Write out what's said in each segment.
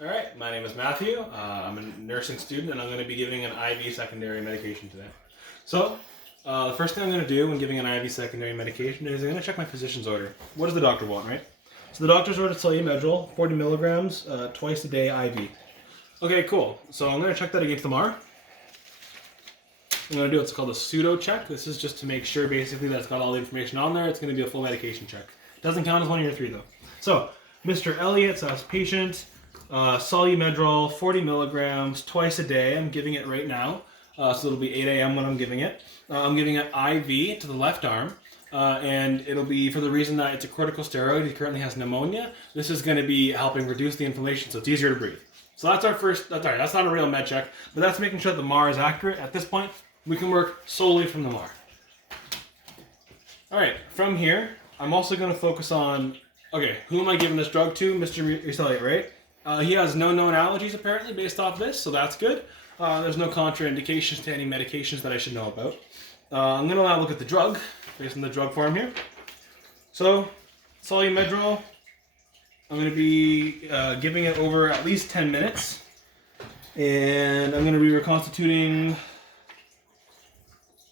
All right, my name is Matthew. I'm a nursing student and I'm going to be giving an IV secondary medication today. So, the first thing I'm going to do when giving an IV secondary medication is I'm going to check my physician's order. What does the doctor want, right? So the doctor's ordered Solu-Medrol, 40 milligrams, twice a day IV. Okay, cool. So I'm going to check that against the MAR. I'm going to do what's called a pseudo check. This is just to make sure basically that it's got all the information on there. It's going to be a full medication check. Doesn't count as 1 of your 3 though. So, Mr. Elliott's patient, Solu-Medrol, 40 milligrams, twice a day. I'm giving it right now. So it'll be 8 a.m. when I'm giving it. I'm giving it IV to the left arm. And it'll be for the reason that it's a corticosteroid. He currently has pneumonia. This is going to be helping reduce the inflammation so it's easier to breathe. So that's our first, that's not a real med check, but that's making sure that the MAR is accurate. At this point, we can work solely from the MAR. All right, from here, I'm also going to focus on, okay, who am I giving this drug to? Mr. Elliott, right? He has no known allergies apparently based off this, so that's good. There's no contraindications to any medications that I should know about. I'm going to now look at the drug, based on the drug form here. So, Solu-Medrol, I'm going to be giving it over at least 10 minutes. And I'm going to be reconstituting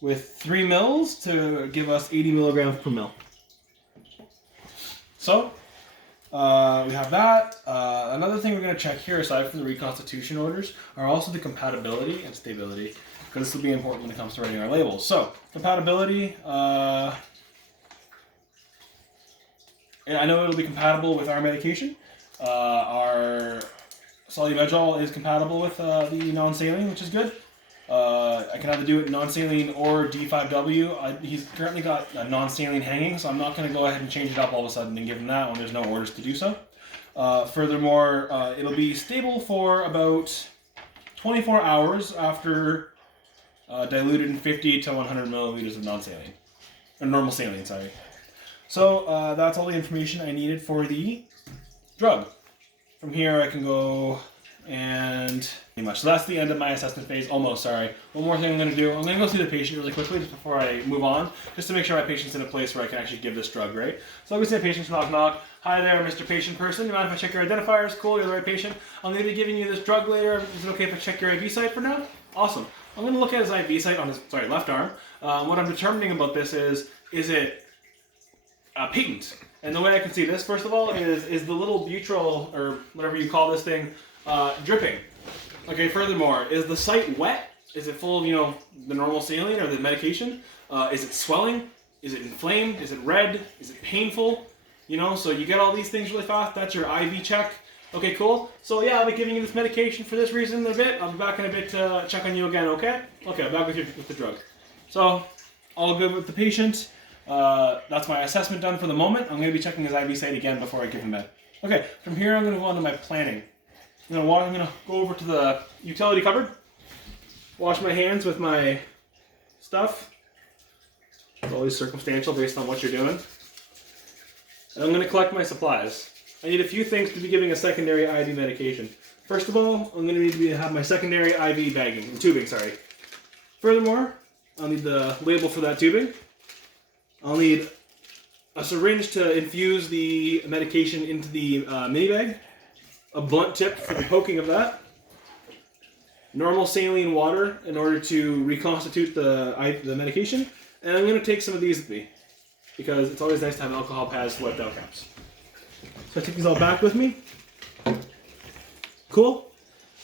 with 3 mils to give us 80 milligrams per mil. So, we have that. Another thing we're going to check here, aside from the reconstitution orders, are also the compatibility and stability, because this will be important when it comes to writing our labels. So, compatibility, I know it'll be compatible with our medication. Our Solu-Medrol is compatible with the non-saline, which is good. I can either do it non-saline or D5W. He's currently got a non-saline hanging, so I'm not going to go ahead and change it up all of a sudden and give him that when there's no orders to do so. Furthermore, it'll be stable for about 24 hours after diluted in 50 to 100 milliliters of non-saline. Or normal saline, sorry. So that's all the information I needed for the drug. From here I can go and pretty much. So that's the end of my assessment phase. Almost, sorry. One more thing I'm going to do. I'm going to go see the patient really quickly just before I move on, just to make sure my patient's in a place where I can actually give this drug, right? So I'm going to say patient, knock knock. Hi there, Mr. Patient person. You mind if I check your identifiers? Cool, you're the right patient. I'm going to be giving you this drug later. Is it okay if I check your IV site for now? Awesome. I'm going to look at his IV site on his, left arm. What I'm determining about this is it patent? And the way I can see this, first of all, is the little butyl, or whatever you call this thing, dripping. Okay, furthermore, is the site wet? Is it full of, the normal saline or the medication? Is it swelling? Is it inflamed? Is it red? Is it painful? So you get all these things really fast. That's your IV check. Okay, cool. So yeah, I'll be giving you this medication for this reason in a bit. I'll be back in a bit to check on you again, okay? Okay, I'm back with the drug. So, all good with the patient. That's my assessment done for the moment. I'm going to be checking his IV site again before I give him med. Okay, from here I'm going to go on to my planning. I'm going to go over to the utility cupboard, wash my hands with my stuff. It's always circumstantial based on what you're doing. And I'm going to collect my supplies. I need a few things to be giving a secondary IV medication. First of all, I'm going to need to have my secondary IV tubing. Furthermore, I'll need the label for that tubing. I'll need a syringe to infuse the medication into the mini bag, a blunt tip for the poking of that, normal saline water in order to reconstitute the medication, and I'm going to take some of these with me because it's always nice to have alcohol pads wiped out caps. So I take these all back with me. Cool.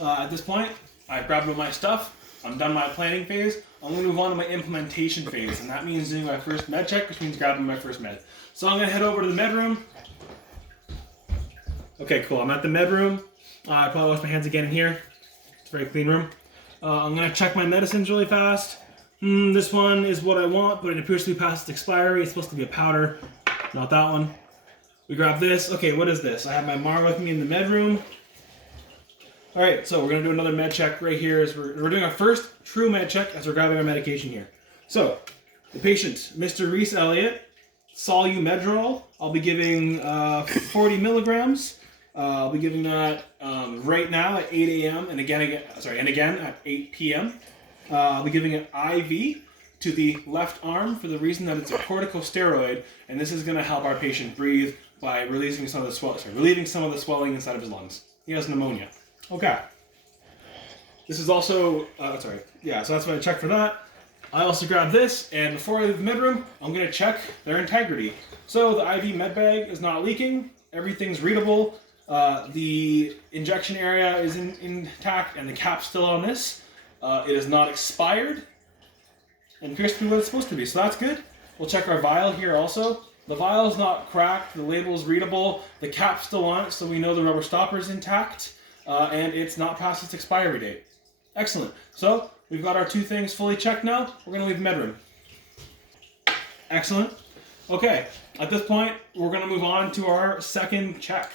At this point, I've grabbed all my stuff. I'm done my planning phase. I'm going to move on to my implementation phase, and that means doing my first med check, which means grabbing my first med. So I'm going to head over to the med room. Okay, cool. I'm at the med room. I probably wash my hands again in here. It's a very clean room. I'm going to check my medicines really fast. This one is what I want, but it appears to be past its expiry. It's supposed to be a powder. Not that one. We grab this. Okay, what is this? I have my MAR with me in the med room. Alright, so we're going to do another med check right here. As we're doing our first true med check as we're grabbing our medication here. So, the patient, Mr. Reese Elliott, Solu-Medrol. I'll be giving 40 milligrams. I'll be giving that right now at 8 a.m. and again at 8 p.m. I'll be giving it IV to the left arm for the reason that it's a corticosteroid, and this is going to help our patient breathe by relieving some of the swelling inside of his lungs. he has pneumonia. Okay. This is also, so that's why I checked for that. I also grabbed this, and before I leave the med room, I'm going to check their integrity. So the IV med bag is not leaking, everything's readable, the injection area is intact, and the cap's still on this. It is not expired, and appears to be what it's supposed to be, so that's good. We'll check our vial here also. The vial is not cracked, the label is readable, the cap's still on it, so we know the rubber stopper is intact, and it's not past its expiry date. Excellent. So, we've got our two things fully checked now. We're going to leave the med room. Excellent. Okay, at this point, we're going to move on to our second check.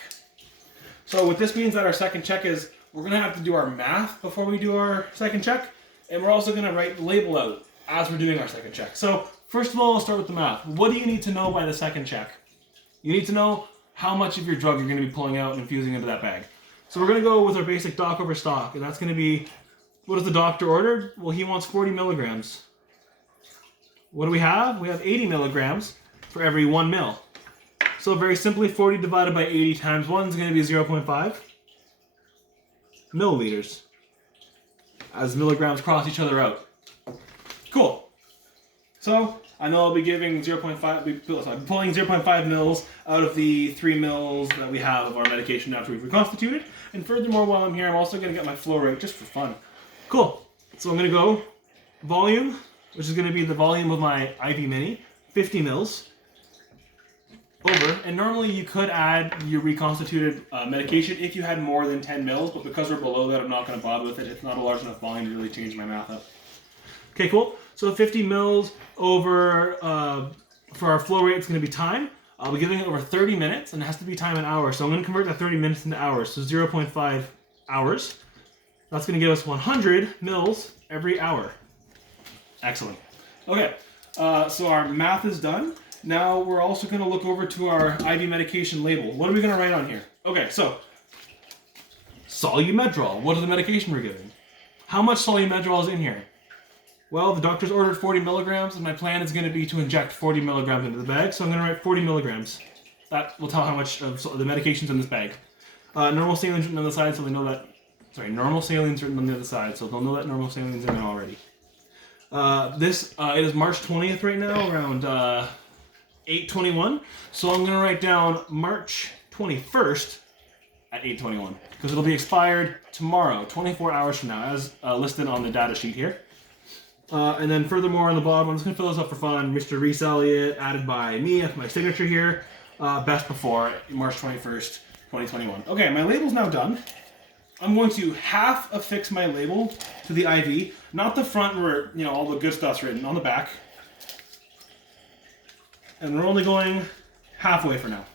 So what this means that our second check is, we're going to have to do our math before we do our second check, and we're also going to write the label out as we're doing our second check. So, first of all, we'll start with the math. What do you need to know by the second check? You need to know how much of your drug you're going to be pulling out and infusing into that bag. So we're going to go with our basic doc over stock, and that's going to be, what does the doctor order? Well, he wants 40 milligrams. What do we have? We have 80 milligrams for every 1 mil. So very simply, 40 divided by 80 times 1 is going to be 0.5 milliliters, as milligrams cross each other out. Cool. So I know I'll be giving 0.5, I'm pulling 0.5 mils out of the 3 mils that we have of our medication after we've reconstituted. And furthermore, while I'm here, I'm also going to get my flow rate just for fun. Cool. So I'm going to go volume, which is going to be the volume of my IV mini, 50 mils, over. And normally you could add your reconstituted medication if you had more than 10 mils, but because we're below that, I'm not going to bother with it. It's not a large enough volume to really change my math up. Okay, cool. So 50 mils over, for our flow rate, it's going to be time. I'll be giving it over 30 minutes, and it has to be time in hours. So I'm going to convert that 30 minutes into hours, so 0.5 hours. That's going to give us 100 mils every hour. Excellent. Okay, so our math is done. Now we're also going to look over to our IV medication label. What are we going to write on here? Okay, so Solu-Medrol. What is the medication we're giving? How much Solu-Medrol is in here? Well, the doctor's ordered 40 milligrams, and my plan is going to be to inject 40 milligrams into the bag, so I'm going to write 40 milligrams. That will tell how much of the medication's in this bag. Normal saline's written on the side, so they know that. Sorry, normal saline's written on the other side, so they'll know that normal saline's in there already. It is March 20th right now, around 8:21. So I'm going to write down March 21st at 8:21, because it'll be expired tomorrow, 24 hours from now, as listed on the data sheet here. And then furthermore on the bottom, I'm just going to fill this up for fun. Mr. Reese Elliott, added by me, my signature here. Best before, March 21st, 2021. Okay, my label's now done. I'm going to half affix my label to the IV, not the front where all the good stuff's written, on the back. And we're only going halfway for now.